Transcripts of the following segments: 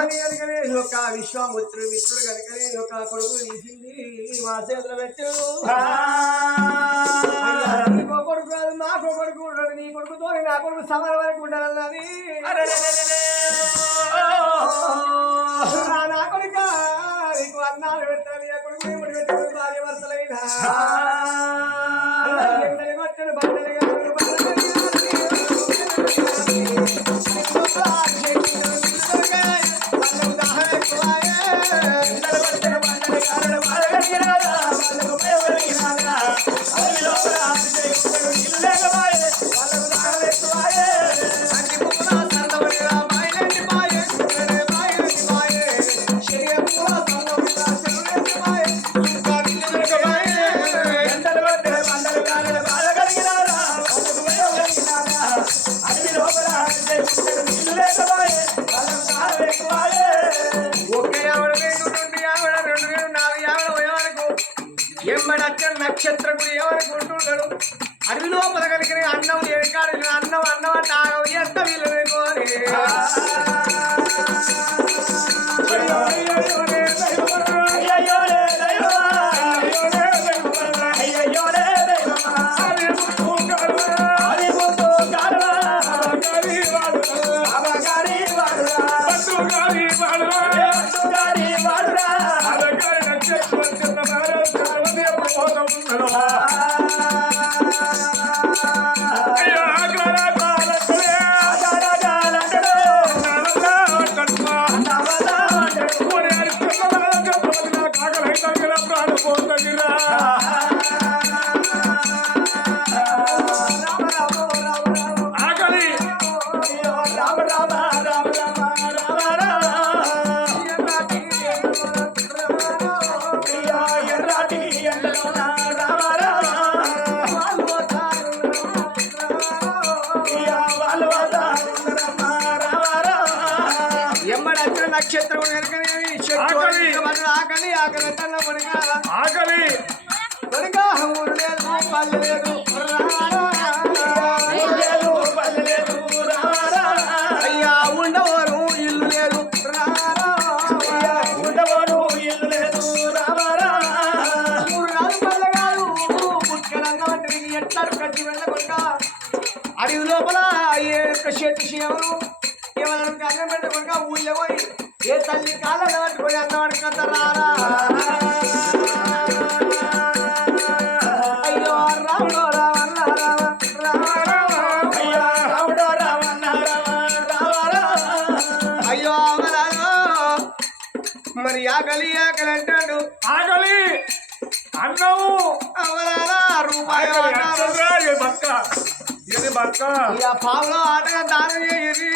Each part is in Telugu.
అని కనుకనే ఒక విశ్వామిత్రుడు మిత్రుడు కనుకనే ఒక కొడుకు తీసింది మా చేతులు పెట్టాడు. నీకో కొడుకు కాదు నాకో కొడుకు ఉంటాడు, నీ కొడుకుతో నా కొడుకు సమాన వరకు ఉండాలన్నది. నా కొడుక నీకు అన్నాలు పెట్టాలి, ఆ కొడుకు పెట్టాడు భార్య భర్తలైనా మట్టడు బండలు నక్షత్ర గుడి ఎవరుకుంటున్నాడు అడవి లోపల కలిగిన అన్నం ఏకాడు అన్నం అన్నం అంటే ఆగం ఎంత వీళ్ళని కోరి నక్షత్రం ఆకలి ఆకలి తన ఆకలి ఊరు లేదు పల్లె లేదు అయ్యా ఉండవరు ఇల్లు లేదు ఉండవరు ఇల్లు లేదు మూడు నాలుగు పల్లె కాదు పుట్టిన వంటికి ఎట్లా కట్టి వెళ్ళకుండా అడవి లోపల చెట్టు శివరు ఏమన్నా అన్నం పెట్టకుండా ఊళ్ళో పోయి ఏ తల్లి కాళ్ళ పట్టుకొని అన్నవాడు కథ రారా అయ్యో రాముడో రావన్న అయ్యో అవరాలో మరి ఆకలి ఆకలి అంటాడు ఆకలి అన్నము అవరాలా రూపాయి పావులో ఆటగా దానం చేయి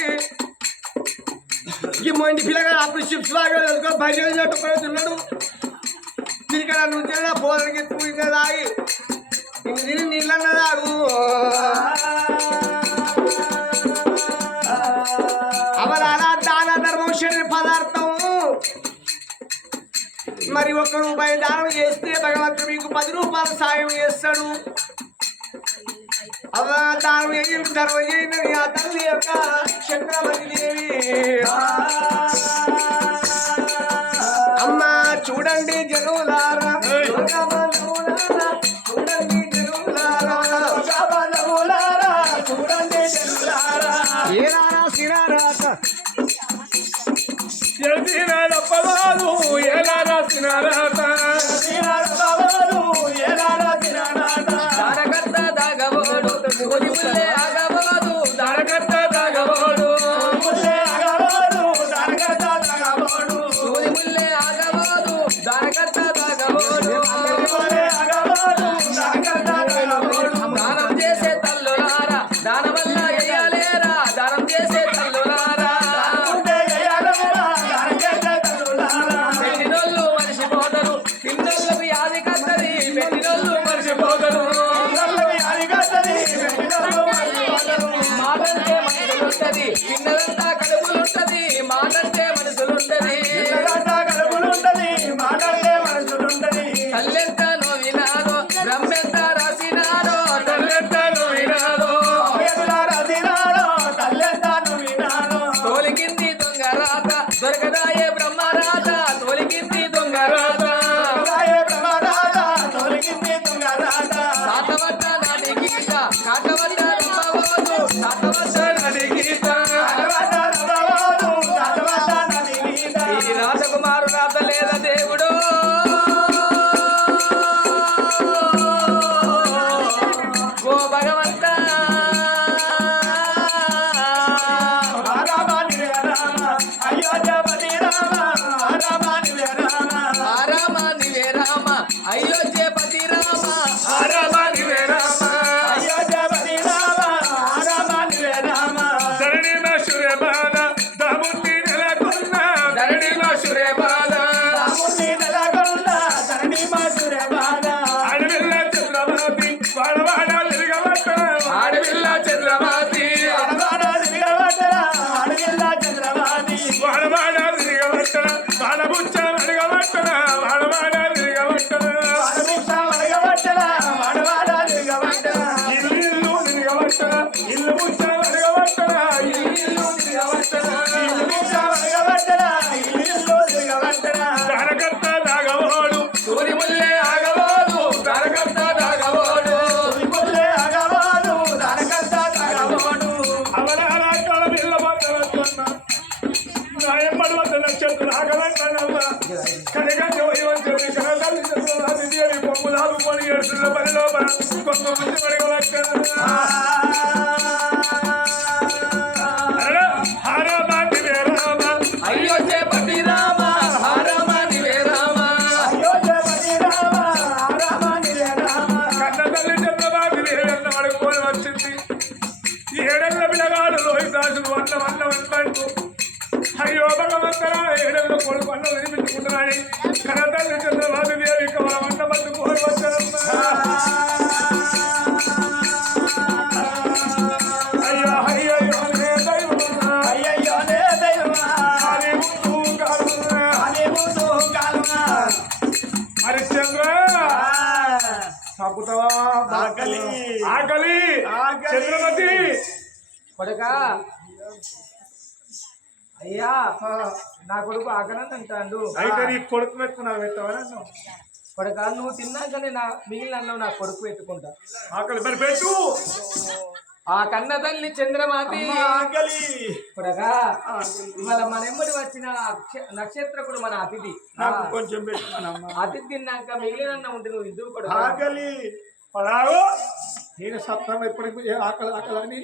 ఈ మంది పిల్లగా అప్పుడు చిప్స్ లాగా బయట తిన్నాడు తిరిగి నువ్వు తిన పోదరికి తూగిన తాగి ఇంక తిని నీళ్ళన్న తాగు అవరాలా దాన ధర్మం శరీర పదార్థం మరి 1 రూపాయి దానం చేస్తే భగవంతుడు మీకు 10 రూపాయలు సాయం చేస్తాడు. దానం చేయండి ధర్మం చేయండి ఆ తల్లి యొక్క చక్రవర్తి దేవి అమ్మ చూడండి జనులారా చూడండి జనులారా చూడండి జనులారా ఏనారా సినారాత పదాలు ఏనారా సినారాత ఏనారా సినారాత దారకర్త దాగబోడు ముడి ముల్లే ఆగబోదు దారకర్త దాగబోడు ముల్లే ఆగబోదు దారకర్త దాగబోడు ముడి ముల్లే ఆగబోదు దారకర్త దాగబోడు ముల్లే ఆగబోదు దారకర్త దాగబోడు దానం చేసే తల్లులారా దానవల్ల ఎయ్యాలేరా దానం చేసే తల్లులారా ఉంటే ఎయ్యాలేరా దానం చేసే తల్లులారా పెట్టినోళ్ళు మర్చిపోతారు పిన్నోళ్ళకి యాది కత్తది పెట్టినోళ్ళు మర్చిపోతారు మాటంటే మనుషులుంటది పిన్నలంతా కడుపులుంటది మాటంటే మనుషులుంటది మాటంటే మనుషులుంటది తల్లెంత నోవినారో బ్రహ్మెంత రాసినారో తల్లెంత నోవినారో రాసినారో తల్లెంత నోవినారో తోలికింది దొంగ రాత దొరకదాయే బ్రహ్మరాత తొలిగింది దొంగరాత సాతవట్ట నాటి గీత కాటవట్ట రమ్మవోదు సాతవట్ట నాటి గీత ఈ రాజకుమారు రాత లేద దేవుడు ఓ భగవంత రామ నివే రామ అయోధ్యపతి రామ రామ నివే రామ ధరణిలో సురేబాల దాముని నెలకొన్న ధరణిలో సురేబాల అడవిల్ల చంద్రబాబి వాడవాడ తిరగబట్ట ఆడవిల్ల చంద్రమాతి వాడవాడ తిరగబట్ట వాడబుచ్చ అడగబట్ట వాడవాడ తిరగబట్ట ఇల్లు తిరగబట్ట ఇల్లు బుచ్చ అడగబట్ట దానకర్త దాగవాడు సూరి ముల్లే ఆగవాడు తారకర్త దాగవాడు అవలాల కళ పడవచ్చన్న నాయమ్మడి వద్ద నక్షత్రం ఆగవన్నమ్మ కనకంజ వైవంచని కనతల్లి చంద్రరాజు దేవి పొమ్ములాలు కొని ఏడుతున్న పని లోపల కొంత మంది పడగవచ్చన్న హారమాటి వేరామ అయోధ్యపతి రామ రామ నివే రామ కన్న తల్లి చంద్రబాబు దేవన్న పడుకొని వచ్చింది ఏడెళ్ళ పిల్లగాడు లోహితాసుడు అన్నం అంటాడు అయ్యో భగవంతరా ఏడెళ్ళ కొడుకు అన్నం వినిపించుకుంటున్నాడు కన్న తల్లి చంద్రబాబు దేవి వంట పట్టుకొని వచ్చారమ్మా అయ్యో అయ్యో హరిశ్చంద్ర సాకుతావా ఆకలి చంద్రమతి కొడుక అయ్యా నా కొడుకు ఆకలిని అంటాడు అయితే నీ కొడుకు పెట్టుకున్నావు పెట్టావా కొడుక నువ్వు తిన్నాకనే నా మిగిలిన అన్నం నా కొడుకు పెట్టుకుంటా ఆకలి మరి పెట్టు ఆ కన్న తల్లి చంద్రమాతి కొడగా ఇవాళ మన ఎమ్మడి వచ్చిన నక్షత్రకుడు మన అతిథి కొంచెం పెట్టుకున్నామ్మా అతిథి తిన్నాక మిగిలిన ఉంటే నువ్వు ఇద్దరు కూడా ఆకలి పడావు నేను సప్తం ఎప్పటికీ ఆకలి ఆకలి అని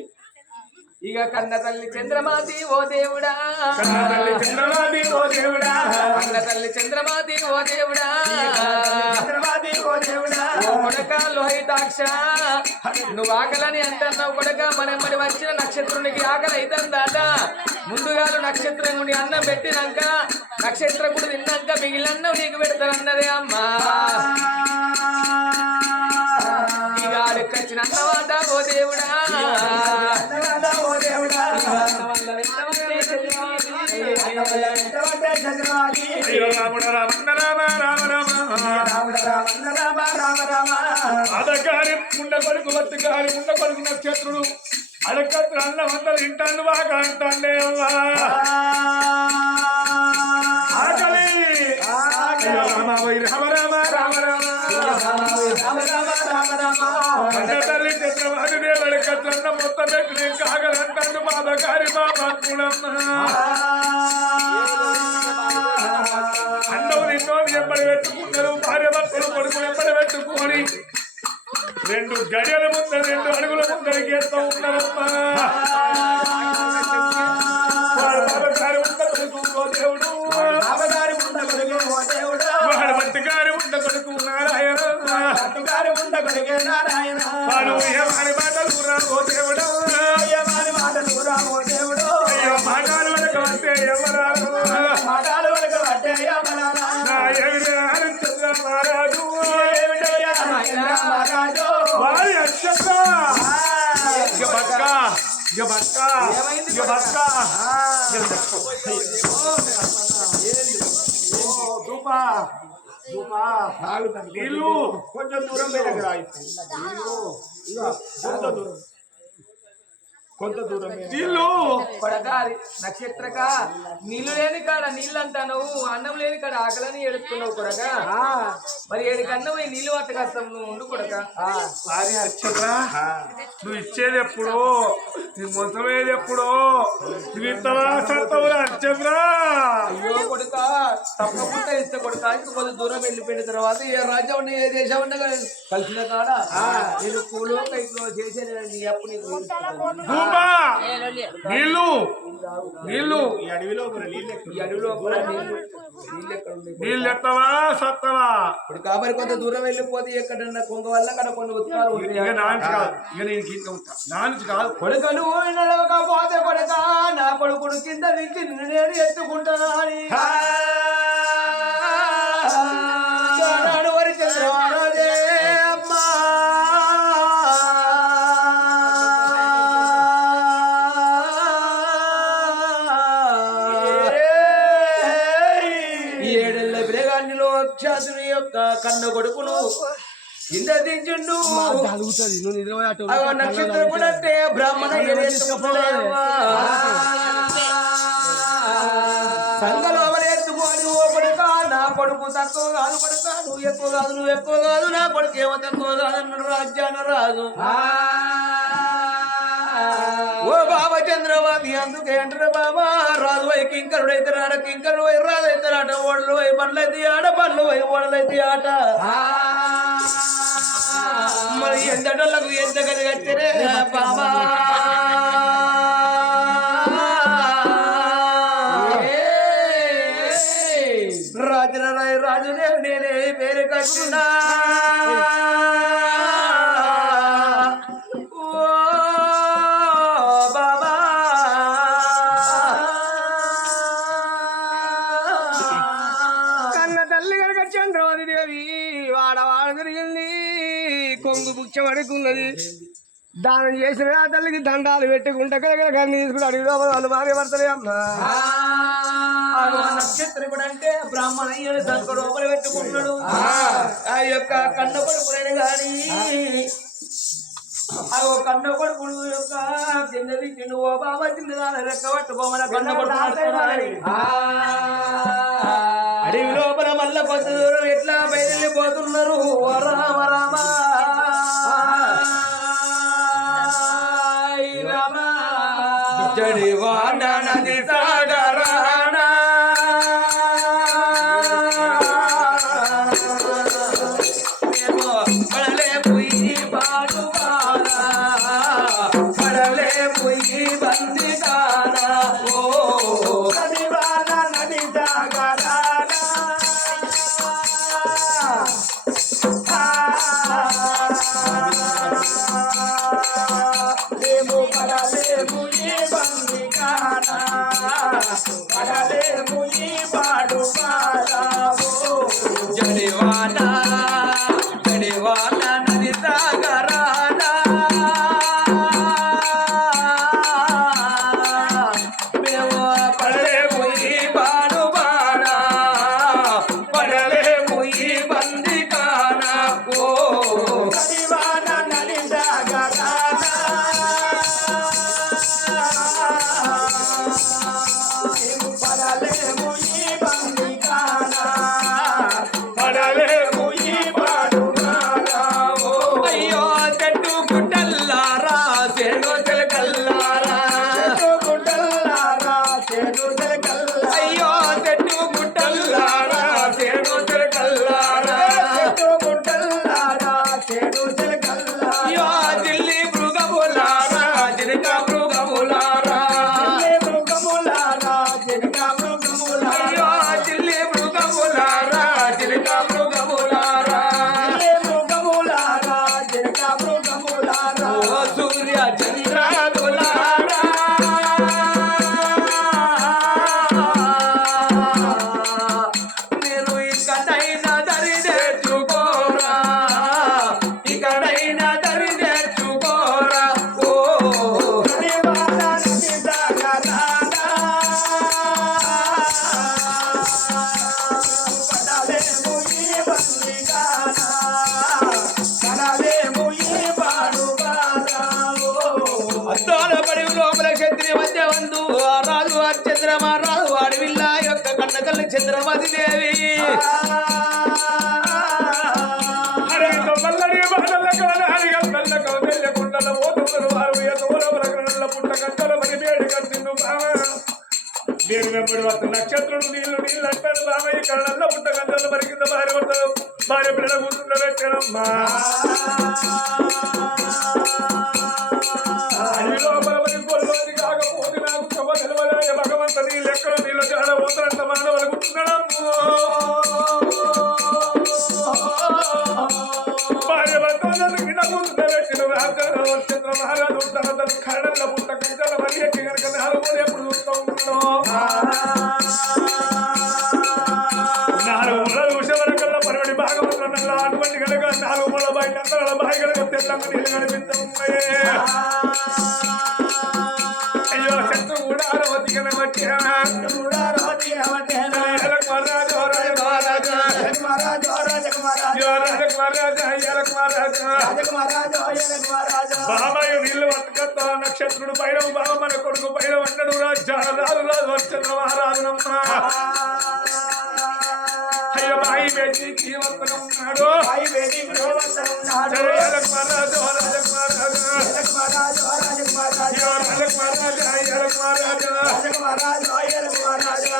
ఇక కన్న తల్లి చంద్రమాతి ఓ దేవుడా కన్న తల్లి చంద్రమాతి ఓ దేవుడా కన్న తల్లి చంద్రమాతి ఓ దేవుడా ఓ కొడక లోహితాక్ష నువ్వు ఆకలని అంటున్నావు కొడక మనమ్మడి వచ్చిన నక్షత్రునికి ఆకలి అవుతుందాట ముందుగా నక్షత్రం గుడి అన్నం పెట్టినాక నక్షత్రకుడు తిన్నాక మిగిలిన నీకు పెడతానన్నదే అమ్మా ఇక ఆడెక్కచ్చిన అన్నమాట ఓ దేవుడా అదకారి ముండ కొడుకు వత్తికారి ముండ కొడుకు నక్షత్రుడు అడకత్రు అన్నం అందరు ఇంటాను బాగా అంటాండే ఆకలి రామ రామ కన్న తల్లి చంద్రబాబు దేవుడి కట్లన్న మొత్తం పెట్టి నేను కాగలంటాను బాధకారి బాబా అన్నం నిన్నో ఎంబడి పెట్టుకున్నారు భార్య భర్తలు కొడుకు ఎంబడి పెట్టుకొని 2 గడియల ముందర 2 అడుగుల ముందరికి ఎత్తా ఉన్నారమ్మా బాబగారి ఉండ కొడుకు ఓ దేవుడు వాడు మట్టిగారి ఉండ కొడుకు నారాయణ వాడు ఏమాని మాటలు రా ఓ దేవుడు అయ్యో మాటలు వెనక వస్తే ఎవరాలు నా ఎవరి హరిశ్చంద్ర మహారాజు వారి అక్షత నీళ్ళు కొంచెం దూరం దూరం కొంత దూరం నీళ్ళు కొడక నక్షత్రక నీళ్లు లేని కాడ నీళ్ళు అంటావు, అన్నం లేని కాడ ఆకలని ఏడుస్తున్నావు కొడక. మరి ఏడికన్నా పోయి నీళ్ళు పట్టకస్తాం, నువ్వు ఉండు కొడక. వారి నక్షత్ర నువ్వు ఇచ్చేది ఎప్పుడు, నీ మొత్తమేది ఎప్పుడు, నువ్వు ఇంతలా సత్తవు నక్షత్ర. అయ్యో కొడుక తప్పకుండా ఇస్తే కొడుక. ఇంక కొంచెం దూరం వెళ్ళిపోయిన తర్వాత ఏ రాజ్యం ఉన్నా ఏ దేశం ఉన్నా కలిసిన కాడ నేను కూలో కైకులో చేసేది అప్పుడు నీకు నీళ్ళు నీళ్ళు ఈ అడవిలో నీళ్ళు ఎత్తవా సత్తవా ఇప్పుడు కాబట్టి కొంత దూరం వెళ్ళిపోతే ఎక్కడన్నా కొంగ వల్ల అక్కడ కొన్ని ఉత్తాలు ఇక నాన్స్ కాదు, ఇక నేను కింద ఉంటా. నాన్స్ కాదు కొడుకను నడవకపోతే కొడుక నా కొడుకును కింద దించి నేను ఎత్తుకుంటాను అని వరి చంద్రవాడే అమ్మా. ఏడెళ్ళ బిరగాన్నిలో క్షాతుని యొక్క కన్న కొడుకును కింద దించుండు. నక్షత్రం కూడా అంటే బ్రాహ్మణ సంఘలో ఎత్తుకొని ఓ కొడుక నా కొడుకు తక్కువ కాదు కొడుక, నువ్వు ఎక్కువ కాదు నువ్వు ఎక్కువ కాదు, నా కొడుకు ఏమో తక్కువ కాదన్నాడు రాజ్యాన్ని రాజు. ఓ బాబా చంద్రబాబు అందుకే అంటారు బాబా రాజు వై కింకరుడు అయితే ఆడ కింకరుడు వై రాజు అయితే ఆట, ఓడలు వై బండ్లు అయితే ఆడ బండ్లు వై ఓడలు అయితే ఆట. మరి ఎంతటోళ్ళకు ఎంత కలిగచ్చరే బాబా. రాజరాయ రాజు నేనే పేరు కట్టున్నా. కొంగు బుచ్చబడుకున్నది, దానం చేసిన ఆ తల్లికి దండాలు పెట్టుకుంటే కన్నీ తీసుకుని అడిగిలో వాళ్ళు బాగా పడతారే అమ్మా. నక్షత్రుడు అంటే బ్రాహ్మణయ్యను సంక లోపల పెట్టుకున్నాడు. ఆ యొక్క కన్న కొడుకులైన గాని ఆ కన్న కొడుకుడు యొక్క కిందది చిన్న ఓ బాబా చిన్నదాని రెక్క పట్టుకోమని కన్న కొడుకు అడవి లోపల మళ్ళా కొంత దూరం ఎట్లా బయలుపోతున్నారు. రామ రామ జడివాడ నది సాగరానా పడలే పుయ్యి పాటు పడలే పుయ్యి బంది కానా. ఓ జడివాడ నది సాగరానా జడివాన జడివాన నది సాగరానా మేము పడలే పోయి పాడు బాడా పడలే పోయి బంది కానా. ఓ జడివాన నది సాగరానా అయ్యో చెట్టు గుడ్డల్లారా చెడు చెలకల్లారా, అయ్యో చెట్టు గుడ్డల్లారా చెడు చెలకల్లారా, అయ్యో జిల్లి మృగములారా జినక మృగములారా, అయ్యో జిల్లి మృగములారా జినక మృగములారా, ఓ సూర్య చంద్రాదులారా నేను ఇకనైనా దరి తెచ్చుకోరా, ఇకనైనా దరి తెచ్చుకోరా. ఓ మహారాజు అడవిల్ల యొక్క కన్న తల్లి చంద్రమతి దేవి నేను వెంబడి వస్త నక్షత్రం నీళ్లు అంటాడు బామయ్య కళ్ళల్లో పుట్ట గంటలు మరి కింద భార్య పడతాడు భార్య పిల్లల కూతుళ్ళ పెట్టానమ్మా లోపల మరి కొల్లోది కాకపోతే నాకు సభ నిలవలే భగవంత నీళ్ళు ఎక్కడ నీళ్ళ చాలా పోతారంత మానవ అనుకుంటున్నాడమ్మో భార్య భర్తలను గిడ ముందు పెట్టిన చంద్ర మహారాజు ఉంటారు కళ్ళల్లో పుట్ట గంటల మరి ఎక్కి కనుక నాలుగు ఎప్పుడు చూస్తూ ఉన్నాడు అటువంటి కనుక 4 మూల బయట అంతరాల బాయి కనుక తెల్లంగా నీళ్ళు కనిపిస్తున్నాయి అయ్యో చెట్టు కూడా అరవతి కనబట్టి బాబాయ్ నీళ్ళు పట్టుకొస్తా నక్షత్రుడు పైన బాబా మన కొడుకు పైన అన్నాడు రాజు చంద్ర మహారాజునమ్మ అయ్యో బాయి పెట్టి జీవస్తున్నాడు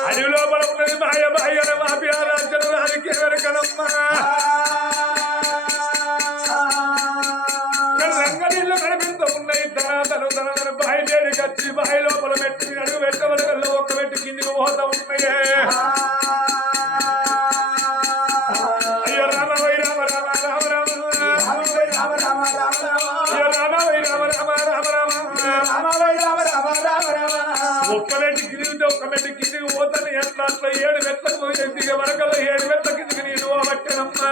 అడవి లోపల ఉన్నది బాయ బాయ మాపి రాజ్యం రాజకీయ వెనకనమ్మా రంగనీళ్ళు కనిపిస్తూ ఉన్నాయి తన బాయి వేడికి వచ్చి బాయి లోపల పెట్టి అడుగు పెట్టవలకల్లో ఒక్క పెట్టి కిందికి పోతా ఉన్నాయే అయ్యో రామ వై రామ రామ రామ రామ అయ్యో రామ వై రామ రామ రామ రామ ఒక్క మెట్టి కిందికి ఒక్క మెట్టి కిందికి పోతాను ఎట్లా అట్లా 7 మెట్లకు దిగే వరకల్లా 7 మెట్ల కిందికి నేను పట్టానమ్మా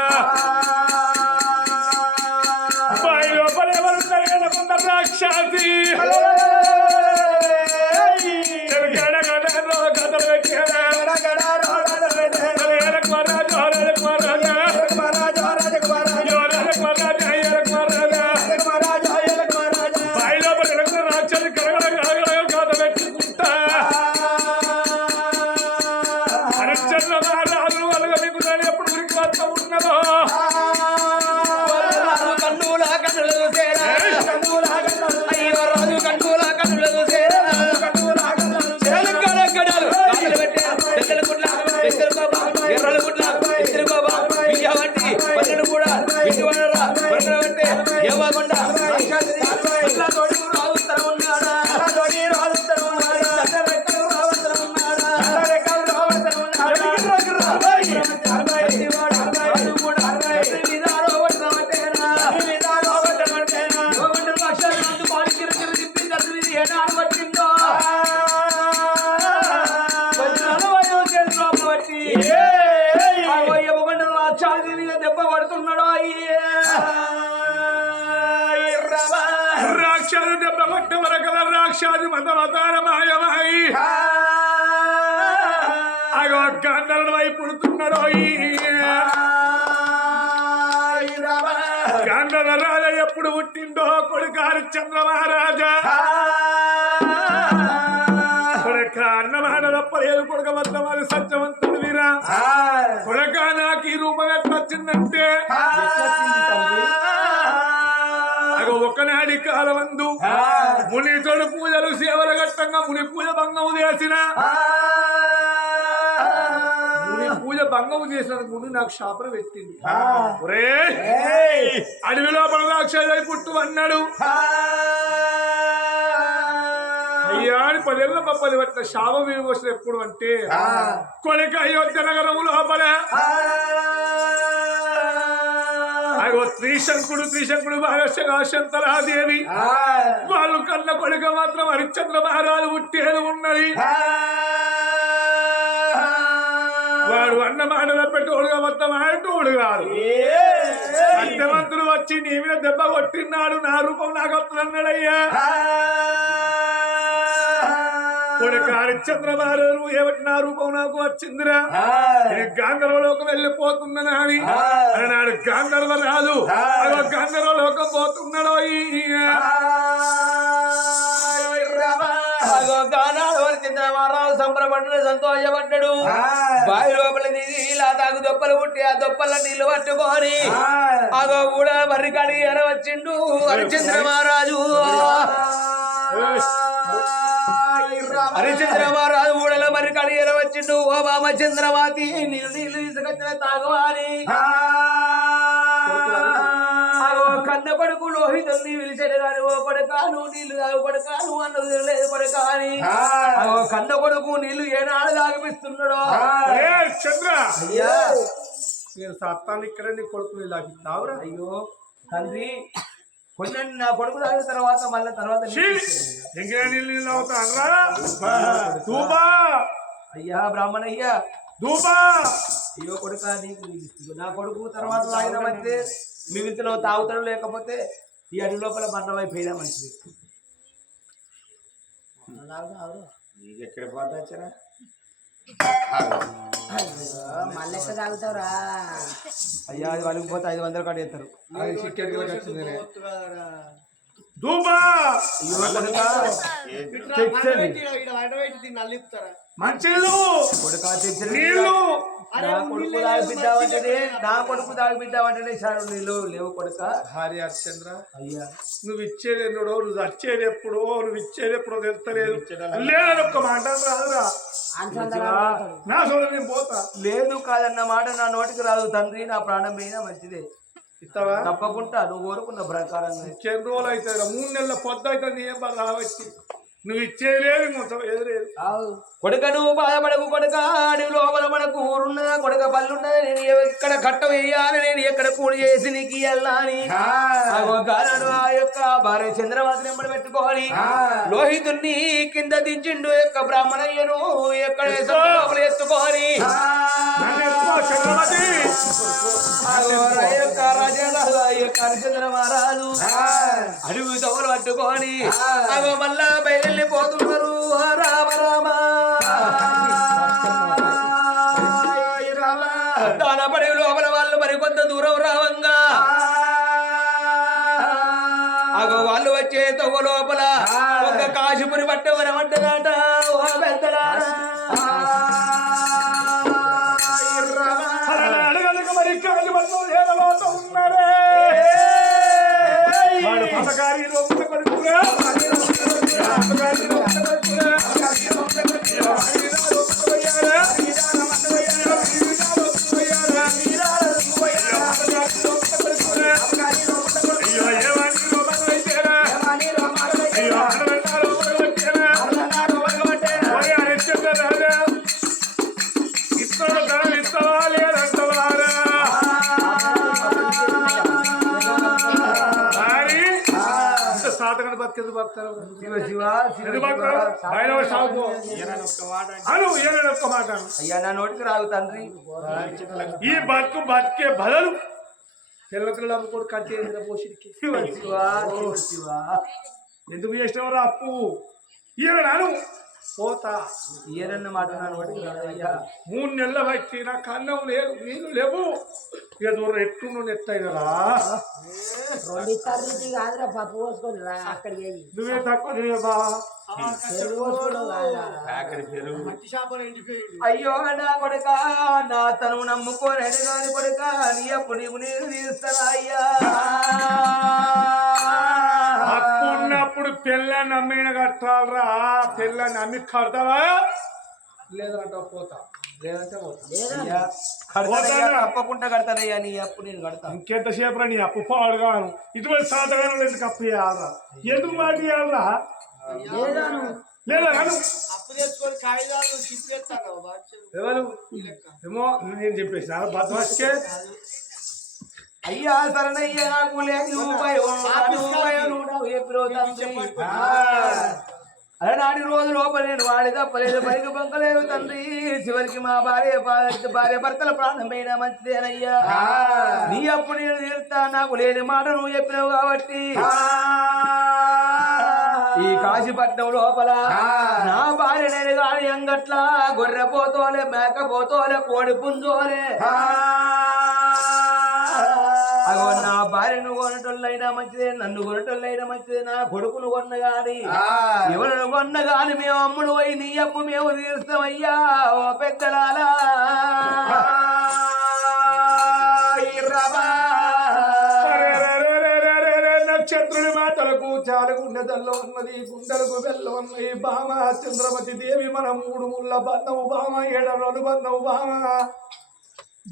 బాయి లోపల ఎవరుందనుకున్న రాక్షసి కథలు పెట్టారా బాయి లోపల రాక్షసి కరగడ కథ పెట్టుకుంటా హరిశ్చంద్ర మహారాజు అలాగ మీకు నేను ఎప్పుడు గురికి వస్తూ ఉన్నదో అయ్యో రాజు కంటూల కన్నుల చూసేరా ఎర్రల గుడ్ల ఎత్తిరి బాబా బియ్య వంటి పన్నెండు కూడా ఇంటి వండరా వంటే ఏమకుండా దెబ్బ పడుతున్నాడు రాక్షసు దెబ్బ కొట్ట వరకల రాక్షసు మతవతార మాయమాయి అగో గంధర్వ వైపు పుడుతున్నాడు గంధర్వ రాజా ఎప్పుడు పుట్టిండో కొడుకు హరిశ్చంద్ర మహారాజా కొడుక అన్నమాట తప్పలేదు కొడుక మొత్తం అది సత్యవంతుడు వీరా కొడుక నాకు ఈ రూపం ఎట్లా వచ్చిందంటే అగో ఒకనాడి కాలమందు మునితోడు పూజలు సేవల ఘట్టంగా ముని పూజ భంగము చేసిన ముని పూజ భంగము చేసిన ముని నాకు శాపన పెట్టింది అడవి లోపల రాక్షసుడై పుట్టు అన్నాడు అయ్యా అని 10 ఏళ్ళ పప్పది పట్ల శాపం విమోచన ఎప్పుడు అంటే కొడుక అయోధ్య నగరం లోపల అగో త్రిశంకుడు శంతలాదేవి వాళ్ళు కన్న కొడుక మాత్రం హరిశ్చంద్ర మహారాజు పుట్టేది ఉన్నది వాడు అన్న మాటల పెట్టోడుగా మొత్తం ఆడటోడు కాదు సత్యవంతుడు వచ్చి నీ మీద దెబ్బ కొట్టినాడు నా రూపం నాకు వస్తుందన్నాడయ్యా కొడుక హరిశ్చంద్ర మహారాజు ఏమిటి నా రూపం నాకు వచ్చిందిరా నేను గాంధర్వలోకం వెళ్ళిపోతున్నాను అని అన్నాడు గాంధర్వ రాదు అదో గాంధర్వలోకం పోతున్నాడు హరిశ్చంద్ర మహారాజు సంబరపడ్డాడు, సంతోషపడ్డాడు. బావి లోపల దిగి ఇలా తాగు దొప్పలు పుట్టి ఆ దొప్పల నీళ్లు పట్టుకొని అగో కూడా మర్రి కడిగి వచ్చిండు హరిచంద్ర మహారాజు. హరిచంద్ర మహారాజు ఊడలో మర్రి కడిగి వచ్చిండు. ఓ బామ చంద్రమాతి నీళ్ళు తీసుకొచ్చిన తాగవాలి. కన్న కొడుకు లోహితుల్ని పిలిచాడు కానీ ఓ కొడుకాను నీళ్లు తాగు కొడుకాను అన్నది లేదు కొడుకాని కన్న కొడుకు నీళ్లు ఏనాడు తాగిపిస్తున్నాడో. చంద్ర నేను సత్తాను ఇక్కడ నీ కొడుకు నీళ్ళు తాగిస్తావురా? అయ్యో తండ్రి కొన్ని నా కొడుకు తాగిన తర్వాత మళ్ళీ తర్వాత ఎంగిన నీళ్ళు అవుతానరా? దూబా అయ్యా బ్రాహ్మణయ్యా దూబా. అయ్యో కొడుక నీకు నా కొడుకు తర్వాత తాగిన మధ్య మీ ఇంతలో తాగుతాడు, లేకపోతే ఈ అడి లోపల మరణమైపోయినా మంచిది. ఎక్కడ పోతారా మళ్ళీ ఎక్కడ తాగుతావురా? అయ్యా అది వాళ్ళకి పోతే 500 కాడ వేస్తారు. దూబా మంచిలు నీళ్ళు నా కొడుకు తాగిపిద్దామంటే చాలు నీళ్ళు లేవు కొడుక. హరి హరిశ్చంద్ర అయ్యా నువ్వు ఇచ్చేది ఎన్నడో, నువ్వు వచ్చేది ఎప్పుడో, నువ్వు ఇచ్చేది ఎప్పుడో తెలుస్తలేదు. లేదని ఒక్క మాట రాదురా నా సోదరు, నేను పోతా. లేదు కాదన్న మాట నా నోటికి రాదు తండ్రి. నా ప్రాణం పోయినా మంచిదే. ఇస్తావా? తప్పకుండా నువ్వు కోరుకున్న ప్రకారంగా. 2 రోజులు అవుతుంది, 3 నెలల పొద్దు అవుతుంది. ఏం బాగా రావచ్చు, నువ్వు ఇచ్చేది లేదు, మొత్తం ఏది లేదు. కొడుక నువ్వు బాధపడకు కొడుక. అడవి లోపల మనకు ఊరున్నదా కొడుక, పల్లున్నదా, నేను ఎక్కడ కట్ట వేయాలి, నేను ఎక్కడ కూడి చేసి నీకు ఇయ్యాలని ఆ యొక్క భార్య చంద్రమాతిని ఎంబడి పెట్టుకోవాలి. లోహితుణ్ణి కింద దించిండు యొక్క బ్రాహ్మణయ్యను ఎక్కడ లోపల ఎత్తుకోవాలి. హరిచంద్ర మహారాజు అడవి తోలు పట్టుకొని అవి మళ్ళా బయలుపోతున్నారు. రామ రామ దాన పడి లోపల వాళ్ళు మరికొంత దూరం రావంగా అగో వాళ్ళు వచ్చే తొవ్వ లోపల ఒక కాశీపురి పట్టమనమంటారట. ఓ పెద్దలా మరి కాళ్ళు పట్టు ఉన్నారే పథకారి పడుకురా అయ్యా నా నోటికి రాదు తండ్రి. ఈ బతికే బదులు పిల్లలు అమ్ముకోడు కట్టేంద్ర పోషికి ఎందుకు చేసినవరా అప్పు? ఈయన పోతా ఏదన్న మాట నా నోటికి రాదయ్యా. 3 నెలలు వచ్చి నా కన్నం లేదు, నీళ్ళు లేవు. ఇక దూరం ఎట్టు ఎత్తైనరా? కాదురా పప్పు పోసుకొని రా అక్కడికి. నువ్వే తక్కువ తినేవా? అయ్యో నా కొడుక, నా తను నమ్ముకోలేడు కాని కొడుక, నీ అప్పు నీకు నేను తీస్తారా అయ్యా? అప్పుడున్నప్పుడు పిల్లని నమ్మిన కట్టాలరా. పిల్లని నమ్మి కడతావా? లేదంటే పోతా, లేదంటే తప్పకుండా కడతానయ్యా. నీ అప్పు నేను కడతా. ఇంకెంతసేపు రా నీ అప్పు పాడుగాను. ఇటువంటి సాధగాను ఎందుకు అప్పు చేయాలరా? ఎందుకు మాట చేయాలరా? లేదా అప్పు తెచ్చుకొని కాగితాలు ఎవరు ఏమో నేను చెప్పేసి బద్మాస్కే. అయ్యా సరణయ్య నాకు లేదు అలనాటి రోజు లోపల నేను వాడి తప్పలేదు, పైకి పొంకలేదు తండ్రి. చివరికి మా భార్య భర్తల ప్రాణమైన మంచిదేనయ్యా. నీ అప్పు నేను తీరుతా, నాకు లేని మాట నువ్వు చెప్పినావు కాబట్టి. ఈ కాశీపట్నం లోపల నా భార్య నేను గాని అంగట్లా గొర్రె పోతోలే, మేక పోతోలే, కోడి పుంజోలే అగో నా భార్యను కొనటోళ్ళైనా మంచిదే, నన్ను కొనటోళ్ళైనా మంచిదే, నా కొడుకును కొన్న గాని ఎవరిని కొన్న గాని మేము అమ్ముడు పోయి నీ అమ్ము మేము తీస్తామయ్యా ఓ పెద్దలాలా. నక్షత్రుని మాటలకు చాలు గుండెదల్లో ఉన్నది, గుండెలకు వెళ్ళ ఉన్నది. బామ చంద్రమతి దేవి మన 3 ముళ్ళ బంధము బామ, 7 రోజులు బంధము బామ.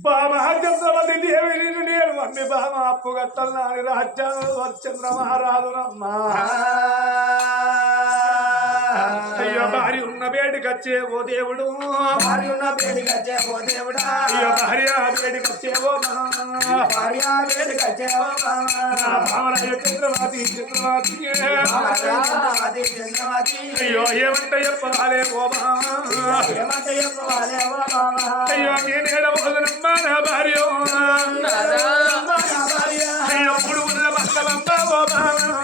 బామ చంద్రమతి దేవి నిన్ను నేను మమ్మీ బామ అప్పు కట్టాలని రాజ్యాంగ చంద్ర మహారాజునమ్మా. అయ్యో భార్య ఉన్న బేడికచ్చే ఓ దేవుడు, భార్య ఉన్న బేడికచ్చే ఓ దేవుడా, అయ్యో భార్య బేడికచ్చే ఓ భార్య బేడికచ్చే ఓ భామరాయ చంద్రమతి చంద్రమతి చంద్రమతి. అయ్యో ఏమంటే చెప్పాలే ఓ బామ, ఏమంటే చెప్పవాలే ఓ బామ. అయ్యో నేనేడబోదునమ్మా నా భార్య, నాదా నా భార్య అయ్యో 3 ముళ్ళ బంధమమ్మా ఓ బామ.